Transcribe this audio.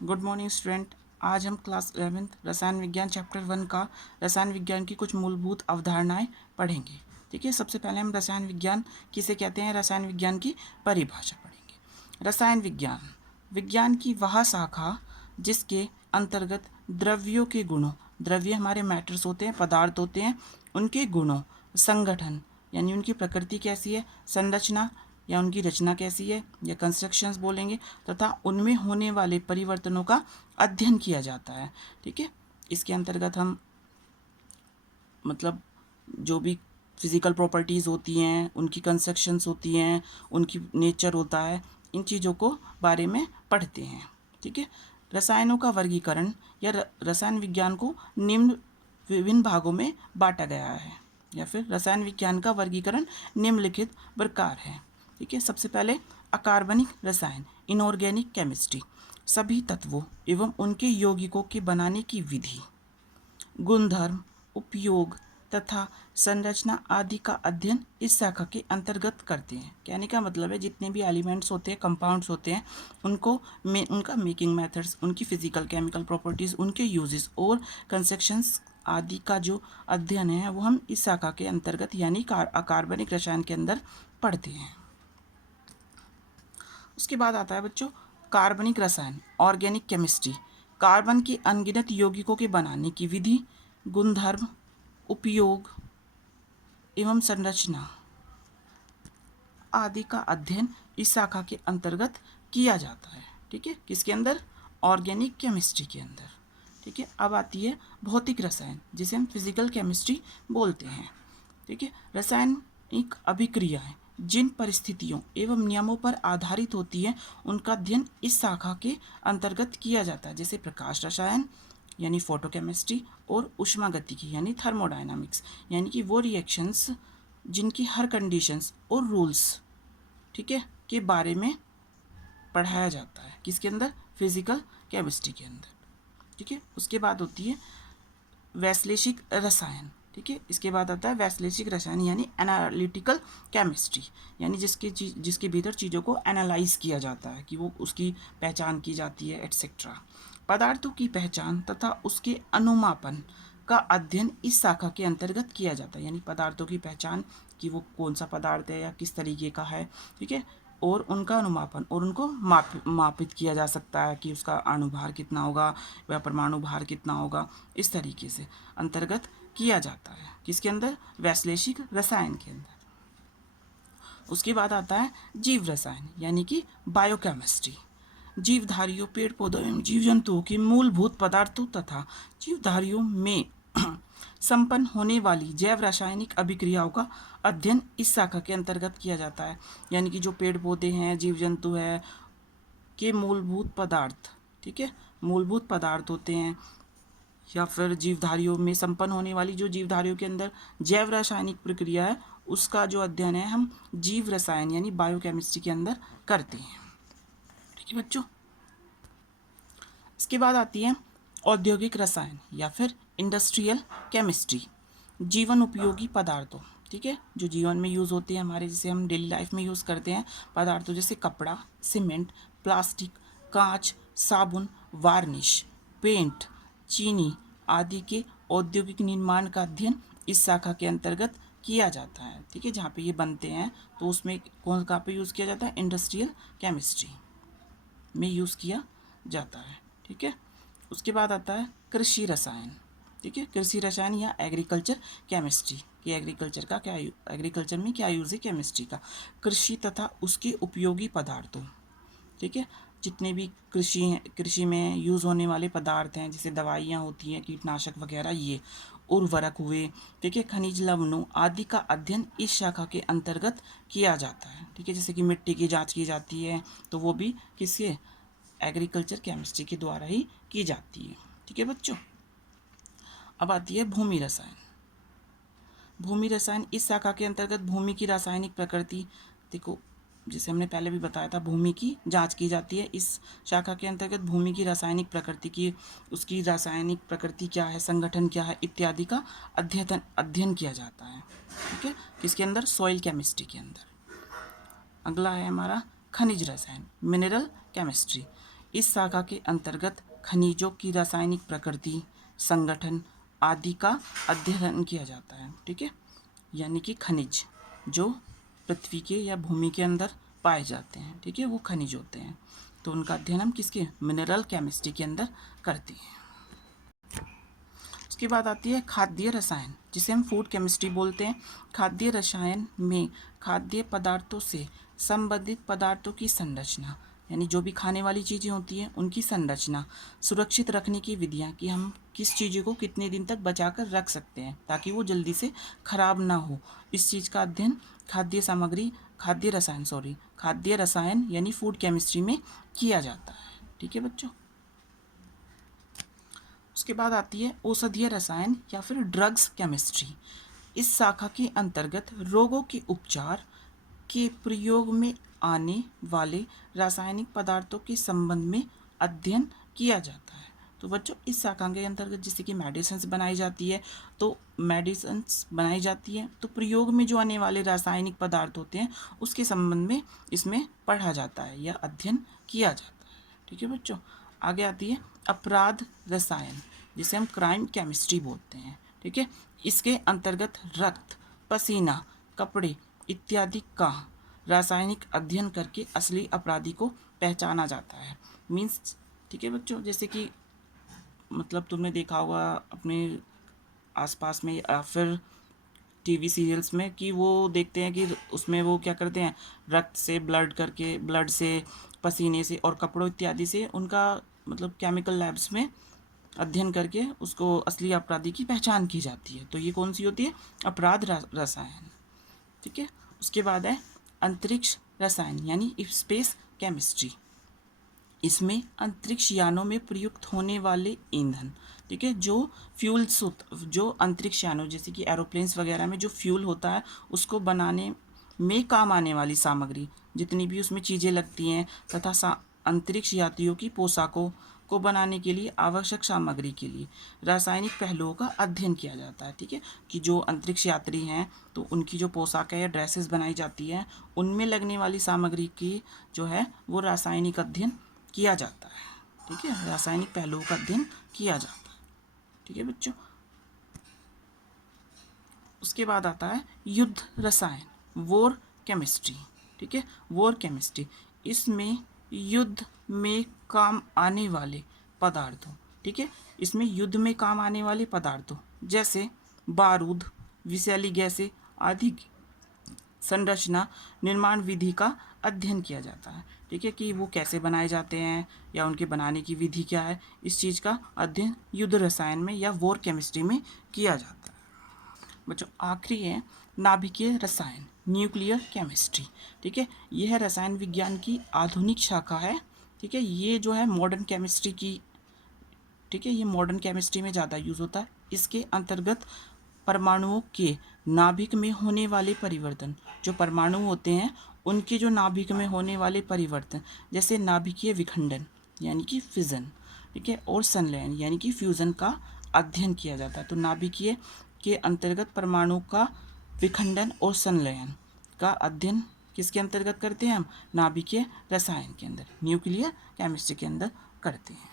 Good morning student. आज हम class 11th रसायन विज्ञान चैप्टर 1 का रसायन विज्ञान की कुछ मूलभूत अवधारणाएं पढ़ेंगे। ठीक है, सबसे पहले हम रसायन विज्ञान किसे कहते हैं, रसायन विज्ञान की परिभाषा पढ़ेंगे। रसायन विज्ञान विज्ञान की वह शाखा जिसके अंतर्गत द्रव्यों के गुणों, द्रव्य हमारे मैटर्स होते हैं, पदार्थ होते हैं, उनके गुणों, संगठन यानी उनकी प्रकृति कैसी है, संरचना या उनकी रचना कैसी है या कंस्ट्रक्शंस बोलेंगे, तथा उनमें होने वाले परिवर्तनों का अध्ययन किया जाता है। ठीक है, इसके अंतर्गत हम मतलब जो भी फिज़िकल प्रॉपर्टीज़ होती हैं, उनकी कंस्ट्रक्शंस होती हैं, उनकी नेचर होता है, इन चीज़ों को बारे में पढ़ते हैं। ठीक है, रसायनों का वर्गीकरण या रसायन विज्ञान को निम्न विभिन्न भागों में बांटा गया है, या फिर रसायन विज्ञान का वर्गीकरण निम्नलिखित प्रकार है। ठीक है, सबसे पहले अकार्बनिक रसायन, इनऑर्गेनिक केमिस्ट्री, सभी तत्वों एवं उनके यौगिकों के बनाने की विधि, गुणधर्म, उपयोग तथा संरचना आदि का अध्ययन इस शाखा के अंतर्गत करते हैं। कहने का मतलब है जितने भी एलिमेंट्स होते हैं, कंपाउंड्स होते हैं, उनको उनका मेकिंग मेथड्स, उनकी फिजिकल केमिकल प्रॉपर्टीज़, उनके यूजेस और कंस्ट्रक्शंस आदि का जो अध्ययन है वो हम इस शाखा के अंतर्गत यानी अकार्बनिक रसायन के अंदर पढ़ते हैं। उसके बाद आता है बच्चों कार्बनिक रसायन, ऑर्गेनिक केमिस्ट्री, कार्बन के अनगिनत यौगिकों के बनाने की विधि, गुणधर्म, उपयोग एवं संरचना आदि का अध्ययन इस शाखा के अंतर्गत किया जाता है। ठीक है, किसके अंदर, ऑर्गेनिक केमिस्ट्री के अंदर। ठीक है, अब आती है भौतिक रसायन जिसे हम फिजिकल केमिस्ट्री बोलते हैं। ठीक है, रसायन एक अभिक्रियाएं जिन परिस्थितियों एवं नियमों पर आधारित होती है उनका अध्ययन इस शाखा के अंतर्गत किया जाता है, जैसे प्रकाश रसायन यानी फोटोकेमिस्ट्री और ऊष्मागतिकी यानी थर्मोडायनामिक्स, यानी कि वो रिएक्शंस जिनकी हर कंडीशंस और रूल्स, ठीक है, के बारे में पढ़ाया जाता है, किसके अंदर, फिजिकल केमिस्ट्री के अंदर। ठीक है, उसके बाद होती है वैश्लेषिक रसायन। ठीक है, इसके बाद आता है वैश्लेषिक रसायन यानी एनालिटिकल केमिस्ट्री, यानी जिसके भीतर चीज़ों को एनालाइज किया जाता है कि वो उसकी पहचान की जाती है एटसेट्रा। पदार्थों की पहचान तथा उसके अनुमापन का अध्ययन इस शाखा के अंतर्गत किया जाता है, यानी पदार्थों की पहचान कि वो कौन सा पदार्थ है या किस तरीके का है। ठीक है, और उनका अनुमापन और उनको मापित किया जा सकता है कि उसका अणुभार कितना होगा या परमाणु भार कितना होगा, इस तरीके से अंतर्गत किया जाता है, किसके अंदर, वैश्लेषिक रसायन के अंदर। उसके बाद आता है जीव रसायन यानी कि बायोकेमिस्ट्री, जीवधारियों, पेड़ पौधों एवं जीव जंतुओं के मूलभूत पदार्थों तथा जीवधारियों में संपन्न होने वाली जैव रासायनिक अभिक्रियाओं का अध्ययन इस शाखा के अंतर्गत किया जाता है, यानी कि जो पेड़ पौधे हैं, जीव जंतु है के मूलभूत पदार्थ, ठीक है, मूलभूत पदार्थ होते हैं, या फिर जीवधारियों में संपन्न होने वाली जो जीवधारियों के अंदर जैव रासायनिक प्रक्रिया है उसका जो अध्ययन है हम जीव रसायन यानी बायोकेमिस्ट्री के अंदर करते हैं। ठीक है बच्चों, इसके बाद आती है औद्योगिक रसायन या फिर इंडस्ट्रियल केमिस्ट्री, जीवन उपयोगी पदार्थों, ठीक है, जो जीवन में यूज़ होते हैं हमारे, जिसे हम डेली लाइफ में यूज़ करते हैं पदार्थों, जैसे कपड़ा, सीमेंट, प्लास्टिक, कांच, साबुन, वार्निश, पेंट, चीनी आदि के औद्योगिक निर्माण का अध्ययन इस शाखा के अंतर्गत किया जाता है। ठीक है, जहाँ पे ये बनते हैं तो उसमें कौन कहाँ पे यूज़ किया जाता है, इंडस्ट्रियल केमिस्ट्री में यूज़ किया जाता है। ठीक है, उसके बाद आता है कृषि रसायन। ठीक है, कृषि रसायन या एग्रीकल्चर केमिस्ट्री कि एग्रीकल्चर का क्या, एग्रीकल्चर में क्या यूज़ है केमिस्ट्री का, कृषि तथा उसके उपयोगी पदार्थों। ठीक है, जितने भी कृषि में यूज़ होने वाले पदार्थ हैं, जैसे दवाइयाँ होती हैं, कीटनाशक वगैरह, ये उर्वरक हुए, ठीक है, खनिज लवणों आदि का अध्ययन इस शाखा के अंतर्गत किया जाता है। ठीक है, जैसे कि मिट्टी की जांच की जाती है तो वो भी किसके, एग्रीकल्चर केमिस्ट्री के द्वारा ही की जाती है। ठीक है बच्चों, अब आती है भूमि रसायन। भूमि रसायन इस शाखा के अंतर्गत भूमि की रासायनिक प्रकृति, देखो जैसे हमने पहले भी बताया था, भूमि की जांच की जाती है। इस शाखा के अंतर्गत भूमि की रासायनिक प्रकृति की, उसकी रासायनिक प्रकृति क्या है, संगठन क्या है, इत्यादि का अध्ययन किया जाता है। ठीक है, किसके अंदर, सॉइल केमिस्ट्री के अंदर। अगला है हमारा खनिज रसायन, मिनरल केमिस्ट्री, इस शाखा के अंतर्गत खनिजों की रासायनिक प्रकृति, संगठन आदि का अध्ययन किया जाता है। ठीक है, यानी कि खनिज जो पृथ्वी के या भूमि के अंदर पाए जाते हैं, ठीक है, वो खनिज होते हैं, तो उनका अध्ययन हम किसके मिनरल केमिस्ट्री के अंदर करते हैं। उसके बाद आती है खाद्य रसायन, जिसे हम फूड केमिस्ट्री बोलते हैं। खाद्य रसायन में खाद्य पदार्थों से संबंधित पदार्थों की संरचना, यानी जो भी खाने वाली चीज़ें होती हैं उनकी संरचना, सुरक्षित रखने की विधियाँ कि हम किस चीज़ को कितने दिन तक बचा कर रख सकते हैं ताकि वो जल्दी से खराब ना हो, इस चीज़ का अध्ययन खाद्य रसायन यानी फूड केमिस्ट्री में किया जाता है। ठीक है बच्चों। उसके बाद आती है औषधीय रसायन या फिर ड्रग्स केमिस्ट्री। इस शाखा के अंतर्गत रोगों के उपचार के प्रयोग में आने वाले रासायनिक पदार्थों के संबंध में अध्ययन किया जाता है। तो बच्चों इस शाखा के अंतर्गत जैसे कि मेडिसिन्स बनाई जाती है, तो प्रयोग में जो आने वाले रासायनिक पदार्थ होते हैं उसके संबंध में इसमें पढ़ा जाता है या अध्ययन किया जाता है। ठीक है बच्चों। आगे आती है अपराध रसायन, जिसे हम क्राइम केमिस्ट्री बोलते हैं। ठीक है, इसके अंतर्गत रक्त, पसीना, कपड़े इत्यादि का रासायनिक अध्ययन करके असली अपराधी को पहचाना जाता है। मीन्स ठीक है बच्चों, जैसे कि मतलब तुमने देखा होगा अपने आसपास में या फिर टीवी सीरियल्स में कि वो देखते हैं कि उसमें वो क्या करते हैं, रक्त से ब्लड से, पसीने से और कपड़ों इत्यादि से उनका मतलब केमिकल लैब्स में अध्ययन करके उसको असली अपराधी की पहचान की जाती है। तो ये कौन सी होती है, अपराध रसायन। ठीक है। उसके बाद है अंतरिक्ष रसायन यानी स्पेस केमिस्ट्री। इसमें अंतरिक्ष यानों में प्रयुक्त होने वाले ईंधन, ठीक है, जो अंतरिक्ष यानों जैसे कि एरोप्लेन्स वगैरह में जो फ्यूल होता है उसको बनाने में काम आने वाली सामग्री, जितनी भी उसमें चीज़ें लगती हैं तथा अंतरिक्ष यात्रियों की पोशाकों को बनाने के लिए आवश्यक सामग्री के लिए रासायनिक पहलुओं का अध्ययन किया जाता है। ठीक है, कि जो अंतरिक्ष यात्री हैं तो उनकी जो पोशाक है या ड्रेसेस बनाई जाती है उनमें लगने वाली सामग्री की जो है वो रासायनिक अध्ययन किया जाता है। ठीक है, रासायनिक पहलुओं का अध्ययन किया जाता है। ठीक है बच्चों। उसके बाद आता है युद्ध रसायन, वॉर केमिस्ट्री। ठीक है, वॉर केमिस्ट्री, इसमें युद्ध में काम आने वाले पदार्थों, ठीक है, इसमें युद्ध में काम आने वाले पदार्थों जैसे बारूद, विषैली गैसें आदि की संरचना निर्माण विधि का अध्ययन किया जाता है। ठीक है, कि वो कैसे बनाए जाते हैं या उनके बनाने की विधि क्या है, इस चीज़ का अध्ययन युद्ध रसायन में या वॉर केमिस्ट्री में किया जाता है। बच्चों आखिरी है नाभिकीय रसायन, न्यूक्लियर केमिस्ट्री। ठीक है, यह रसायन विज्ञान की आधुनिक शाखा है। ठीक है, ये जो है मॉडर्न केमिस्ट्री की, ठीक है, ये मॉडर्न केमिस्ट्री में ज़्यादा यूज़ होता है। इसके अंतर्गत परमाणुओं के नाभिक में होने वाले परिवर्तन, जो परमाणु होते हैं उनके जो नाभिक में होने वाले परिवर्तन जैसे नाभिकीय विखंडन यानी कि फिजन, ठीक है, और संलयन यानी कि फ्यूज़न का अध्ययन किया जाता है। तो नाभिकीय के अंतर्गत परमाणु का विखंडन और संलयन का अध्ययन किसके अंतर्गत करते हैं हम, नाभिकीय रसायन के अंदर, न्यूक्लियर केमिस्ट्री के अंदर करते हैं।